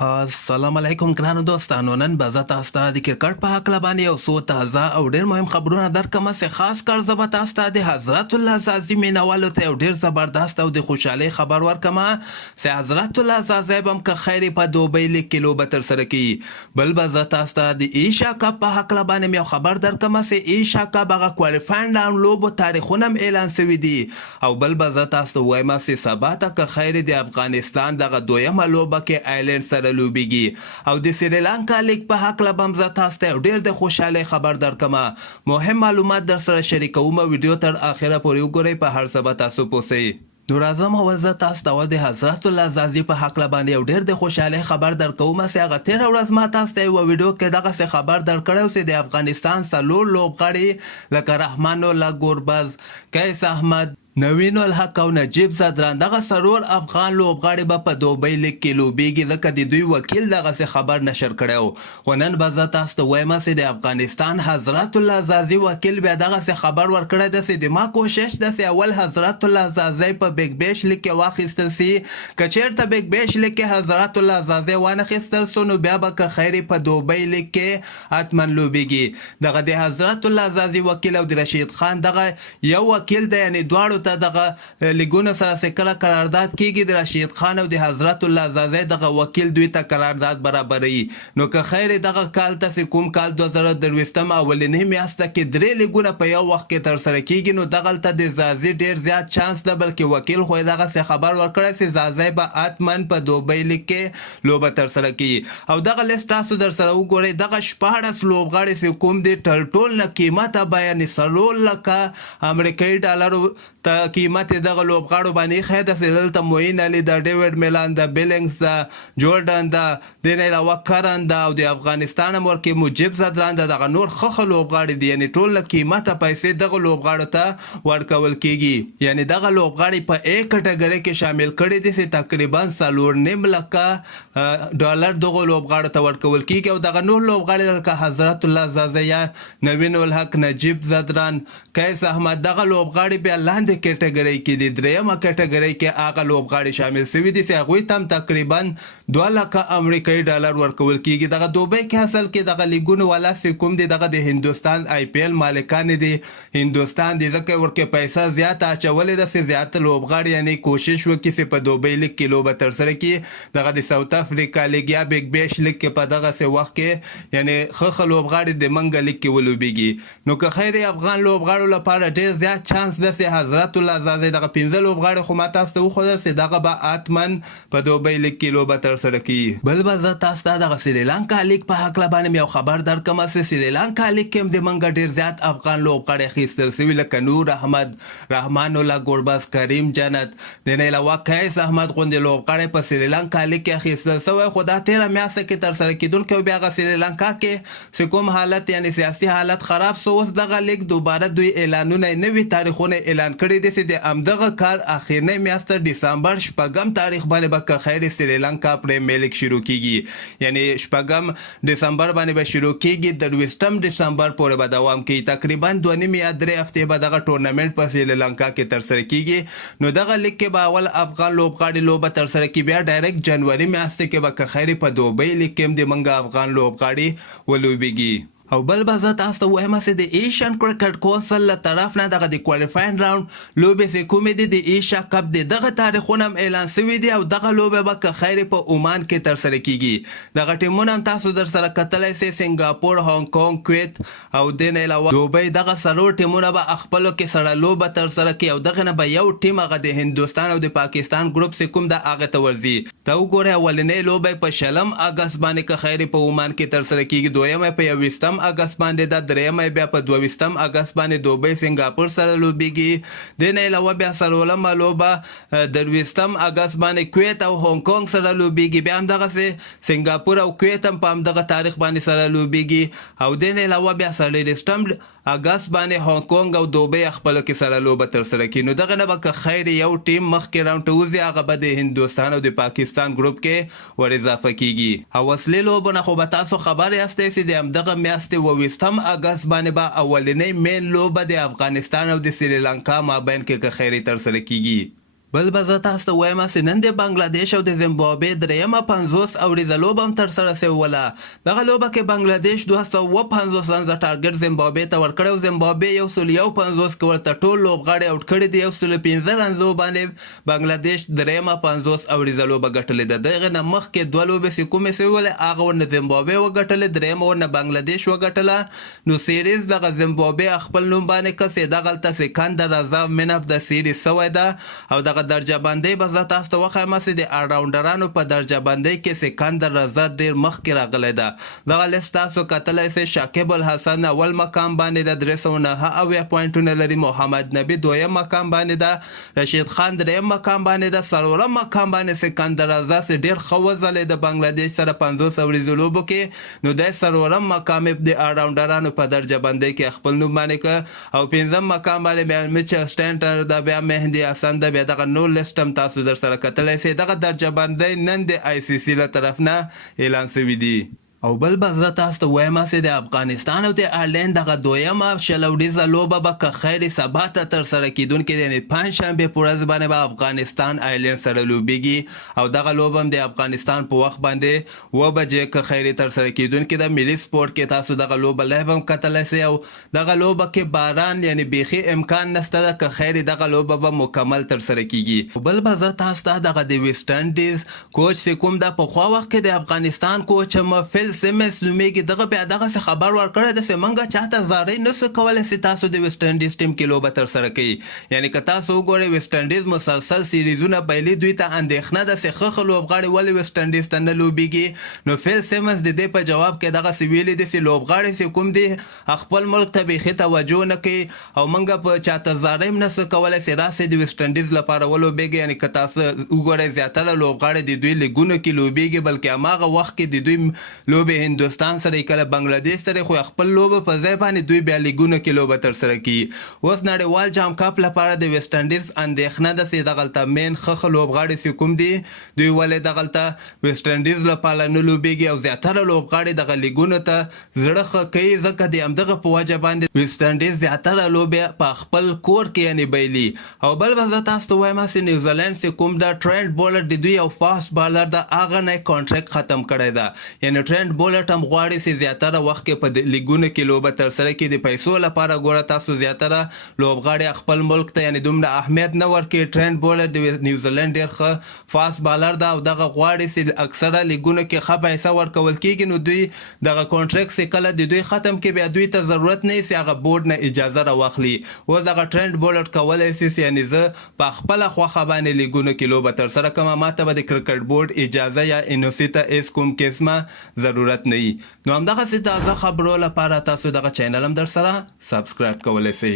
السلام علیکم ګرانو دوستانو. نن به زه تاسو ته د کرکټ په هکله باندې یو څو تازه او ډېر مهم خبرونه درکړم. چې خاص کار زه به تاسو ته د حضرت الله زازي مینوالو ته یو ډېر زبردست او د خوشحالۍ خبر ورکړم چې حضرت الله زازي به هم که خیر په دوبۍ لیګ کې لوبه ترسره کوي. بل به زه تاسو ته د ایشیا کپ په هکله باندې یو خبر درکړم چې ایشیا کپ هغه کوالیفاینډ راوند لوبو تاریخونه هم اعلان شوي دي. او بل به زه تاسو ته وایم چې سبا ته که خیر د افغانستان دغه دویمه لوبه کې آیلینډ سره لوبیږي او د سریلانکا لیګ په هکله به هم زه تاسو ته ډېر د خوشحالۍ خبر درکړم. مهم معلومات در سره شریکوم. ویډیو تر اخره پورې وګورئ، په هر څه به تاسو پوه شئ. نو راځم اول زه تاسو ته د حضرت الله زازي په هکله باندې یو ډېر د خوشحالۍ خبر درکوم چې هغه تېره ورځ ما تاسو ته یوه ویډیو کې دغسې خبر درکړی چې د افغانستان څلور لوبغاړي لکه رحمان الله ګوربز، قیس احمد، نوین الحق او نجیب زدران دغه څلور افغان لوبغاړي به په دوبۍ لیګ کې لوبیږي، ځکه د دوی وکیل دغسې خبر نشر کړی و. خو نن به زه تاسو ته وایم چې د افغانستان حضرت الله زازي وکیل بیا دغسې خبر ورکړی ده چې د ما کوشش ده چې اول حضرت الله زازي په بیګ بیش لیګ کې واخیستل سي. که چېرته بیګ بیش لیګ کې حضرت الله زازي وانخیستل سو نو بیا به که خیرې په دوبۍ لیګ کې حتما لوبیږي. دغه د حضرت الله زازي وکیل او د رشید خان دغه یو وکیل دی، یعنې دواړو ته دغه لیګونه سره چې کله قرارداد کیږي د رشید خان او د حضرت الله زازي دغه وکیل دوی ته قرارداد برابروي. نو که خیر دغه کال ته چې کوم کال 2023 اولنۍ میاشته کې 3 لیګونه په یو وخت کې ترسره کیږي، نو دغلته د زازي ډېر زیات چانس ده، بلکې وکیل خو یې دغسې خبر ورکړی چې زازي به حتما په دوبۍ لیګ کې لوبه ترسره کوي. او دغه لیست تاسو در سره وګورئ. دغه 14 لوبغاړي چې کوم دي ټول نه قیمته به یعنې 4 لکه امریکایي ډالرو ته قیمت دغه لوبغاړو باندې ښه ده چې دلته معین علي ده، ډیوډ میلان ده، بیلنګز ده، جورډن ده، د نه علاوه کرن ده او د افغانستان هم ورکې مجیب زدران ده. دغه نور ښه لوبغاړي دي، یعنې ټول له قیمته پیسې دغه لوبغاړو ته ورکول کیږي. یعنې دغه لوبغاړي په A کټګرۍ کې شامل کړي دي چې تقریبا 4.5 لکه ډالر دغه لوبغاړو ته ورکول کیږي. او دغه نور لوبغاړي لکه حضرت الله زازي، نوین الحق، نجیب زدران، قیس احمد دغه لوبغاړي بیا لاندې کټګرۍ کې دي. درېیمه کټګرۍ کې هغه لوبغاړي شامل شوي دي چې هغوی ته هم تقریبا 2 لکه امریکایي ډالر ورکول کیږي. دغه دوبۍ کې اصل کې دغه لیګونو والا چې کوم دي دغه د هندوستان IPL مالکان دي، هندوستان دي، ځکه ورکې پیسه زیاته اچولې ده چې زیاته لوبغاړي یعنې کوشش وکړي چې په دوبۍ لیګ کې لوبه ترسره کړي. دغه د ساوت افریقا لیګ یا بیګ بیش لیګ کې په دغسې وخت کې یعنې ښه لوبغاړي د منګه لیګ کې ولوبیږي. نو که خیر افغان لوبغاړو لپاره ډېر زیات چانس ده چې حضرت الله زازي دغه 15 لوبغاړي خو ما تاسو ته وښودل چې دغه به حتما په دوبۍ لیګ کې لوبه ترسره کوي. بل به زه تاسو ته دغه سریلانکا لیګ په هکله باندې یو خبر درکړم چې سریلانکا لیګ کې هم د منګه ډېر زیات افغان لوبغاړي اخیستل شوي، لکه نور احمد، رحمان الله ګوربز، کریم جنت، د نه علاوه قیس احمد غوندې لوبغاړی په سریلانکا لیګ کې اخیستل شوی. خو دا 13 میاشته کې ترسره کیدونکی او بیا هغه سریلانکا کې چې کوم حالت یعنې سیاسي حالت خراب سو، اوس دغه لیګ دوباره دوی اعلانونه نوي تاریخونه اعلان کړي دي چې د همدغه کال اخرنۍ میاشت ډسمبر 8 تاریخ باندې به که خیر سریلانکا پریمیر لیګ شروع کیږي. یعنې 8 ډسمبر باندې به شروع کیږي، د 20 ډسمبر پورې به دوام کوي. تقریبا 2.5 یا 3 هفتې به دغه ټورنمنټ په سریلانکا کې ترسره کیږي. نو دغه لیګ کې به اول افغان لوبغاړي لوبه ترسره کړي، بیا ډایرکټ جنوري میاشت کې به که خیر په دوبۍ لیګ کې هم د منګه افغان لوبغاړي ولوبیږي. او بل به زه تاسو ته وایم چې د ایشین کرکټ کونسل له طرف نه دغه د کوالیفاینډ راوند لوبې چې کومې دي د ایشیا کپ د دغه تاریخونه هم اعلان شوي دي، او دغه لوبې به که خیر په عمان کې ترسره کیږي. دغه ټیمونه هم تاسو در سره کتلی سئ، سنګاپور، هانګ کونګ، کویت او د نه علاوه دوبۍ. دغه څلور ټیمونه به خپلو کې سره لوبه ترسره کړي، او دغه نه به یو ټیم هغه د هندوستان او د پاکستان ګروپ چې کوم ده هغه ته ورځي. ته وګورئ اولنۍ لوبه په 6 اګست باندې که خیر په عمان کې ترسره کیږي، دویمه په 21 اګست باندې ده، درېیمه بیا په 22 اګست باندې دوبۍ سنګاپور سره لوبیږي. د نه علاوه بیا څلورمه لوبه د 20 اګست باندې کویت او هانګ کونګ سره لوبیږي، بیا همدغسې سنګاپور او کویت هم په همدغه تاریخ باندې سره لوبیږي. او د نه علاوه بیا 24 اګست باندې هانګ کونګ او دوبۍ خپلو کې سره لوبه ترسره کړي. نو دغه نه به که خیر یو ټیم مخکې راوند ته وځي، هغه به د هندوستان او د پاکستان ګروپ کې ور اضافه کیږي. او اصلي لوبو نه خو به تاسو خبر یاستئ چې د همدغه میاشتې 22 اګست باندې به اولنۍ مین لوبه د افغانستان او د سریلانکا مابین کې که خیر ترسره کیږي. بل به زه تاسو ته وایم چې نن د بنګلادیش او د زیمبابوې درېیمه 50 اوریزه لوبه هم ترسره شوله. دغه لوبه کې بنګلادیش 250 رنزه ټارګټ زیمبابوې ته ورکړی او زیمبابوې 151 کې ورته ټول لوبغاړي آوټ کړي دي. 115 رنزو باندې بنګلادیش درېیمه 50 اوریزه لوبه ګټلې ده. دغه نه مخکې دوه لوبې چې کومې شولې هغه ورنه زیمبابوې وګټلې، درېیمه ورنه بنګلادیش وګټله. نو سیریز دغه زیمبابوې خپل نوم باندې کسې دغلته سکندر رضا مین اف د سیریز سوی ده او دغه درجه بندۍ به زه تاسو ته وښیم چې د الراونډرانو په درجه بندۍ کې سکندر رضا ډېر مخکې راغلی ده. دغه لیست تاسو کتلی شئ. شاکب الحسن اول مقام باندې د 309 پوینټونه لري. محمد نبي دویم مقام باندې ده. رشید خان درېیم مقام باندې ده. څلورم مقام باندې سکندر رضا چې ډېر ښه وځلې د بنګلادیش سره 50 اوریزو لوبو کې، نو دی څلورم مقام د الراونډرانو په درجه بندۍ کې خپل نوم باندې که او پنځم مقام باندې بیا میچل سټینټر ده، بیا مهدي حسن ده، بیا دغه نور لیست هم تاسو در سره کتلی شئ. دغه درجه بندۍ نن د آی سی سی له طرف نه اعلان شوي دي. او بل به زه تاسو ته وایم چې د افغانستان او د آیرلینډ دغه دویمه شل اوریزه لوبه به که خیر سبا ته ترسره کیدونکې ده، یعنې پنجشنبې په ورځ باندې به افغانستان آیرلینډ سره لوبیږي او دغه لوبه هم د افغانستان په وخت باندې 7 بجې که خیر ترسره کیدونکې ده. ملي سپورټ کې تاسو دغه لوبه لایو هم کتلی شئ او دغه لوبه کې باران یعنې بیخي امکان نشته ده، که خیر دغه لوبه به مکمل ترسره کیږي. بل به زه تاسو ته دغه د ویسټ انډیز کوچ چې کوم ده پخوا وخت کې د افغانستان کوچ هم سیمس نومیږي، دغه بیا دغسې خبر ورکړی ده چې موږ چاته زارۍ نسو کولی چې تاسو د ویسټ انډیز ټیم کې لوبه ترسره کوي. یعنې که تاسو وګورئ ویسټ انډیز مسلسل سیریزونه بایلي، دوی ته اندېښنه ده چې ښه لوبغاړي ولې ویسټ انډیز ته نه لوبیږي. نو فیل سیمنز د دې په جواب کې دغسې ویلي دي چې لوبغاړي چې کوم دي خپل ملک ته بیخي توجه نه کوي او موږ په چاته زارۍ هم نسو کولی چې راسئ د ویسټ انډیز لپاره ولوبیږي. یعنې که تاسو وګورئ زیاتره لوبغاړي د دوی لیګونو کې لوبیږي، بلکې هماغه وخت کې د دوی لوبې هندوستان سره کله بنگلادیش سره خو خپل لوبه په ځای باندې دوی بیا لیګونو کې لوبه ترسره کوي. اوس نړیوال جام کپ لپاره د ویسټ انډیز اندېښنه ده چې دغلته مین ښه لوبغاړي چې کوم دي دوی ولې دغلته ویسټ انډیز لپاره نه لوبیږي او زیاتره لوبغاړي دغه لیګونو ته زړه ښه کوي، ځکه د همدغه په وجه باندې ویسټ انډیز زیاتره لوبې په خپل کور کې یعنې بایلي. او بل به زه تاسو ته وایم چې نیوزیلینډ چې کوم ده ټرینټ بولر د دوی یو فاسټ بالر ده، هغه نه کانټریکټ ختم کړی ده. یعنې ټرینټ بولر هم غواړي چې زیاتره وخت کې په لیګونو کې لوبه ترسره کړي. د پیسو لپاره ګوره تاسو زیاتره لوبغاړي خپل ملک ته یعنې دومره اهمیت نه ورکوي. ټرینټ بولر د نیوزیلینډ ډېر ښه فاسټ بالر ده او دغه غواړي چې اکثره لیګونو کې ښه پیسه ورکول کېږي، نو دوی دغه کانټریکټ چې کله د دوی ختم کړي بیا دوی ته ضرورت نه وي چې هغه بورډ نه اجازه راواخلي. اوس دغه ټرینټ بولر کولی شي چې یعنې زه په خپله خوښه باندې لیګونو کې لوبه ترسره کړم، ماته به د کرکټ بورډ اجازه یا انوسي ته هېڅ کوم قسمه ضرورت نه وي. نو همدغسې تازه خبرو لپاره تاسو دغه چینل هم در سره سبسکرایب کولی شئ.